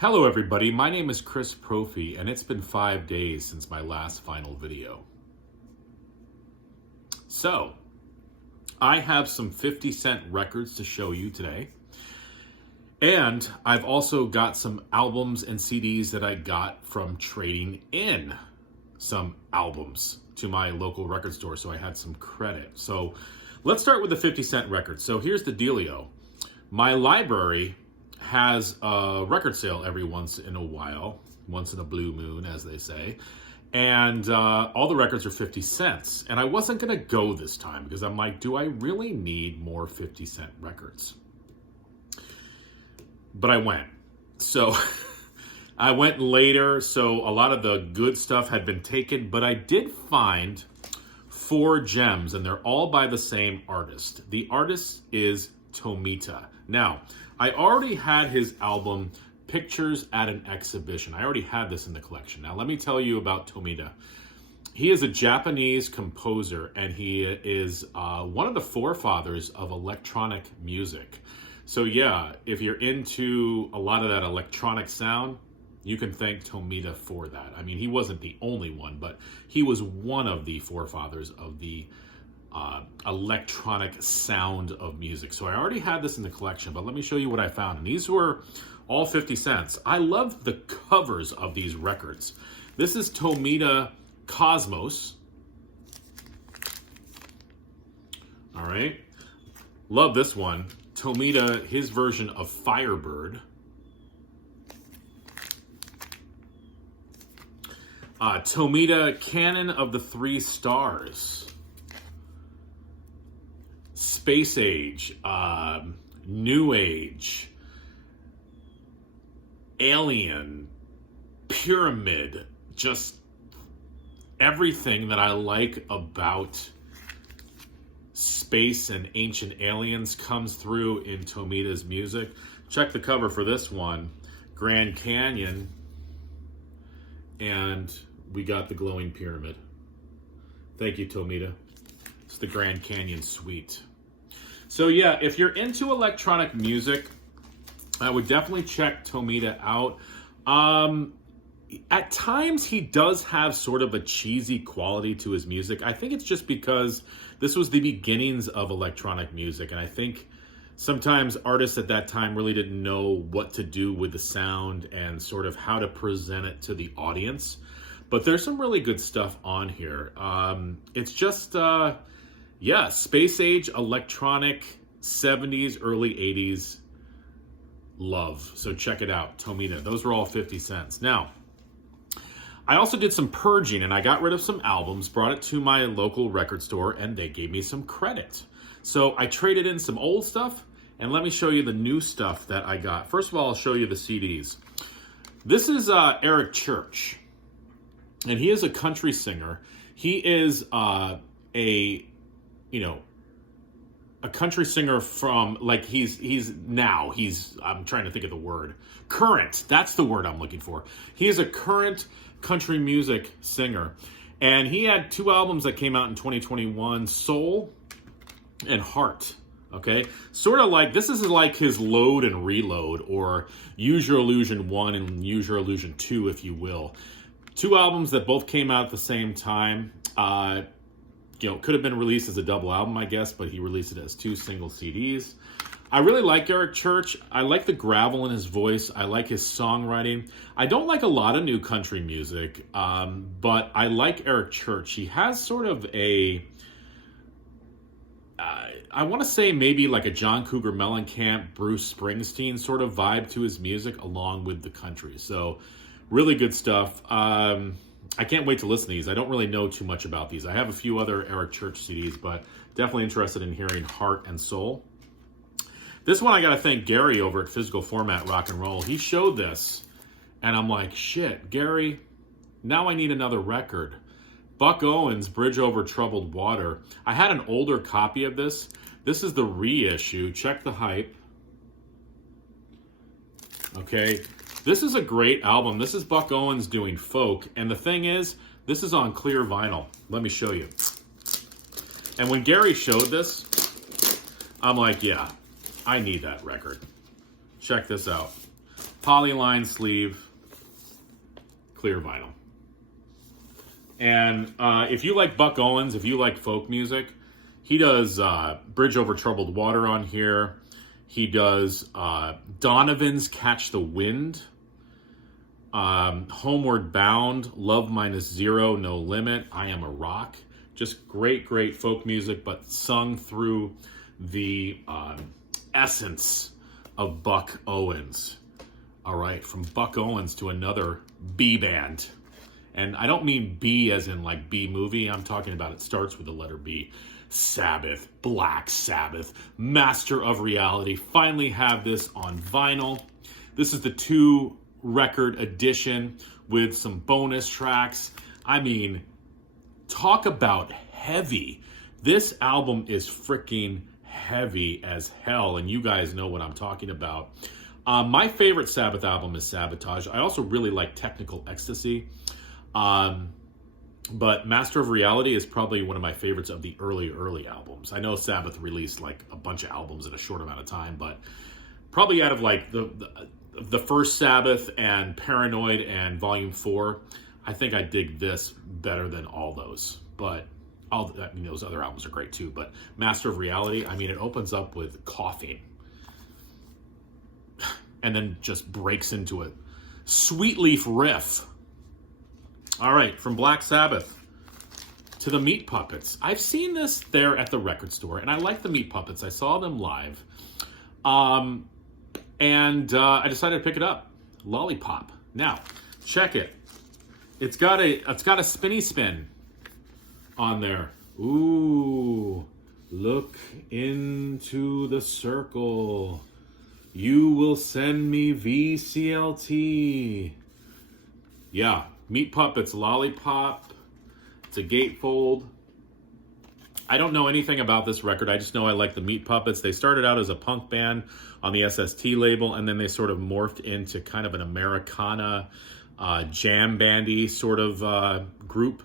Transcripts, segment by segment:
Hello everybody, my name is Chris Profi, and it's been 5 days since my last final video. So, I have some 50-cent records to show you today. And I've also got some albums and CDs that I got from trading in some albums to my local record store, so I had some credit. So, let's start with the 50-cent records. So here's the dealio. My library has a record sale every once in a while, once in a blue moon, as they say. And all the records are 50 cents. And I wasn't going to go this time because I'm like, do I really need more 50-cent records? But I went. So I went later, so a lot of the good stuff had been taken, but I did find 4 gems, and they're all by the same artist. The artist is Tomina. Now, I already had his album, Pictures at an Exhibition. I already had this in the collection. Now, let me tell you about Tomina. He is a Japanese composer, and he is one of the forefathers of electronic music. So yeah, if you're into a lot of that electronic sound, you can thank Tomina for that. I mean, he wasn't the only one, but he was one of the forefathers of the electronic sound of music. So I already had this in the collection, but let me show you what I found. And these were all 50 cents. I love the covers of these records. This is Tomina Cosmos. All right. Love this one. Tomina, his version of Firebird. Tomina, Canon of the 3 Stars. Space Age, New Age, Alien, Pyramid, just everything that I like about space and ancient aliens comes through in Tomina's music. Check the cover for this one, Grand Canyon, and we got the glowing pyramid. Thank you, Tomina. It's the Grand Canyon Suite. So yeah, if you're into electronic music, I would definitely check Tomina out. At times, he does have sort of a cheesy quality to his music. I think it's just because this was the beginnings of electronic music, and I think sometimes artists at that time really didn't know what to do with the sound and sort of how to present it to the audience. But there's some really good stuff on here. It's just... yeah, space age, electronic, 70s, early 80s love. So check it out, Tomina. Those were all 50 cents. Now, I also did some purging, and I got rid of some albums, brought it to my local record store, and they gave me some credit. So I traded in some old stuff, and let me show you the new stuff that I got. First of all, I'll show you the CDs. This is Eric Church, and he is a country singer. He is a country singer from, like, I'm trying to think of the word. Current, that's the word I'm looking for. He is a current country music singer. And he had 2 albums that came out in 2021, Soul and Heart. Okay? Sort of like, this is like his Load and Reload, or Use Your Illusion 1 and Use Your Illusion 2, if you will. 2 albums that both came out at the same time. Could have been released as a double album, I guess, but he released it as 2 single CDs. I really like Eric Church. I like the gravel in his voice. I like his songwriting. I don't like a lot of new country music, but I like Eric Church. He has sort of a, I want to say maybe like a John Cougar Mellencamp, Bruce Springsteen sort of vibe to his music along with the country. So really good stuff. I can't wait to listen to these. I don't really know too much about these. I have a few other Eric Church CDs, but definitely interested in hearing Heart and Soul. This one I got to thank Gary over at Physical Format Rock and Roll. He showed this, and I'm like, shit, Gary, now I need another record. Buck Owens, Bridge Over Troubled Water. I had an older copy of this. This is the reissue. Check the hype. Okay. This is a great album. This is Buck Owens doing folk. And the thing is, this is on clear vinyl. Let me show you. And when Gary showed this, I'm like, yeah, I need that record. Check this out. Polyline sleeve, clear vinyl. And if you like Buck Owens, if you like folk music, he does Bridge Over Troubled Water on here. He does Donovan's Catch the Wind, Homeward Bound, Love Minus Zero, No Limit, I Am a Rock. Just great, great folk music, but sung through the essence of Buck Owens. All right, from Buck Owens to another B band. And I don't mean B as in like B movie. I'm talking about it starts with the letter B. Sabbath, Black Sabbath, Master of Reality. Finally have this on vinyl. This is the 2-record edition with some bonus tracks. I mean, talk about heavy. This album is freaking heavy as hell, and you guys know what I'm talking about. My favorite Sabbath album is Sabotage. I also really like Technical Ecstasy. But Master of Reality is probably one of my favorites of the early albums. I know Sabbath released like a bunch of albums in a short amount of time, but probably out of like the first Sabbath and Paranoid and Volume 4, I think I dig this better than all those. But those other albums are great too. But Master of Reality, I mean, it opens up with coughing and then just breaks into a Sweet Leaf riff. All right, from Black Sabbath to the Meat Puppets. I've seen this there at the record store, and I like the Meat Puppets. I saw them live, and I decided to pick it up. Lollipop. Now, check it. It's got a spinny spin on there. Ooh, look into the circle. You will send me VCLT. Yeah. Meat Puppets, Lollipop. It's a gatefold. I don't know anything about this record. I just know I like the Meat Puppets. They started out as a punk band on the SST label, and then they sort of morphed into kind of an Americana jam bandy sort of group.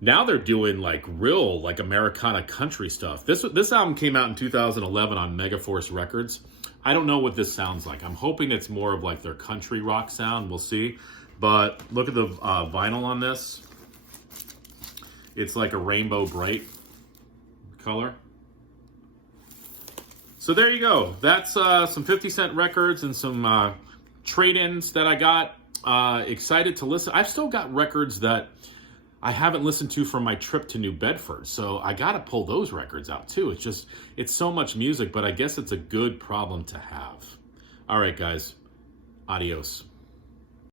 Now they're doing like real like Americana country stuff. This album came out in 2011 on Megaforce Records. I don't know what this sounds like. I'm hoping it's more of like their country rock sound. We'll see. But look at the vinyl on this. It's like a rainbow bright color. So there you go. That's some 50-cent records and some trade-ins that I got. Excited to listen. I've still got records that I haven't listened to from my trip to New Bedford. So I got to pull those records out too. It's so much music, but I guess it's a good problem to have. All right, guys. Adios.